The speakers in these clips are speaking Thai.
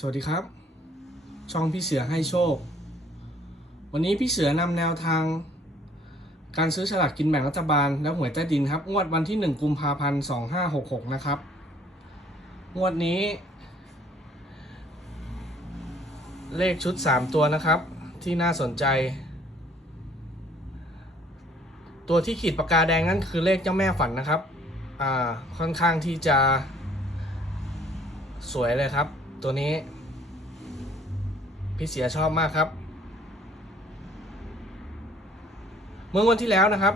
สวัสดีครับ ช่องพี่เสือให้โชค วันนี้พี่เสือนำแนวทาง การซื้อฉลากกินแบ่งรัฐบาล และหวยใต้ดินครับ งวดวันที่ 1 กุมภาพันธ์2566 นะครับ งวดนี้ เลขชุด 3 ตัวนะครับ ที่น่าสนใจ ตัวที่ขีดปากกาแดงนั่นคือเลขเจ้าแม่ฝันนะครับ อ่า ค่อนข้างที่จะสวยเลยครับ ตัวนี้ พี่เสียชอบมากครับ เมื่อวันที่แล้วนะครับ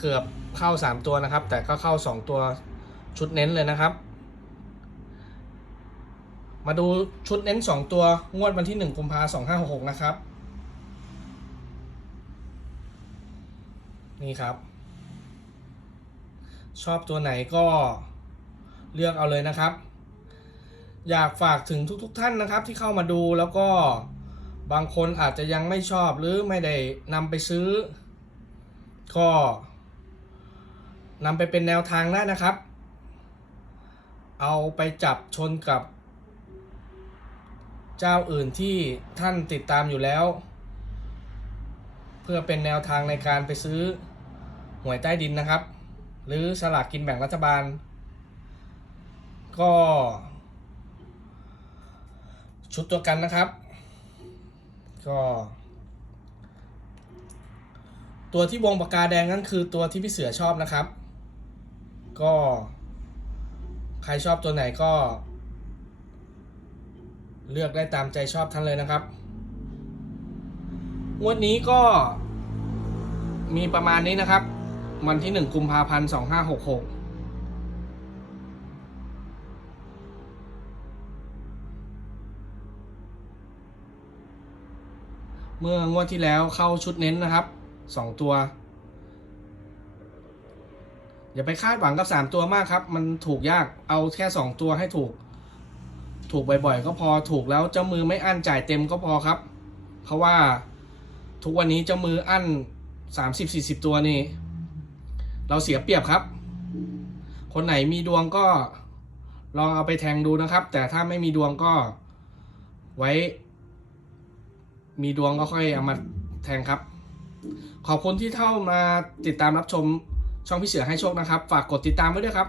เกือบเข้า 3 ตัวนะครับ แต่ก็เข้า 2 ตัวชุดเน้นเลยนะครับ มาดูชุดเน้น 2 ตัวงวดวันที่ 1 กุมภาพันธ์2566นะครับ นี่ครับ ชอบตัวไหนก็เลือกเอาเลยนะครับ อยากฝากถึงทุกๆทท่านนะครับที่เข้ามาดูแล้วก็บางคนอาจจะยังไม่ชอบหรือไม่ได้นำไปซื้อ ก็นำไปเป็นแนวทางได้นะครับ เอาไปจับชนกับ เจ้าอื่นที่ท่านติดตามอยู่แล้ว เพื่อเป็นแนวทางในการไปซื้อหวยใต้ดินนะครับ หรือสลากกินแบ่งรัฐบาล ก็ ชุดตัวกันนะครับ ก็ ตัวที่วงปากกาแดงนั่นคือตัวที่พี่เสือชอบนะครับ ก็ ใครชอบตัวไหนก็ เลือกได้ตามใจชอบท่านเลยนะครับงวดนี้ก็มีประมาณนี้นะครับ วันที่ 1 กุมภาพันธ์ 2566 เมื่องวดที่แล้วเข้าชุดเน้นนะครับ2ตัว อย่าไปคาดหวังกับ3ตัวมากครับ มันถูกยากเอาแค่2ตัวให้ถูก ถูกบ่อยๆ ก็พอถูกแล้วเจ้ามือไม่อั้นจ่ายเต็มก็พอครับ เพราะว่าทุกวันนี้เจ้ามืออั้น30-40ตัวนี่ เราเสียเปรียบครับ คนไหนมีดวงก็ลองเอาไปแทงดูนะครับ แต่ถ้าไม่มีดวงก็ไว้ มีดวงก็ค่อยเอามาแทงครับ ขอบคุณที่เข้ามาติดตามรับชมช่องพี่เสือให้โชคนะครับ ฝากกดติดตามไว้ด้วยครับ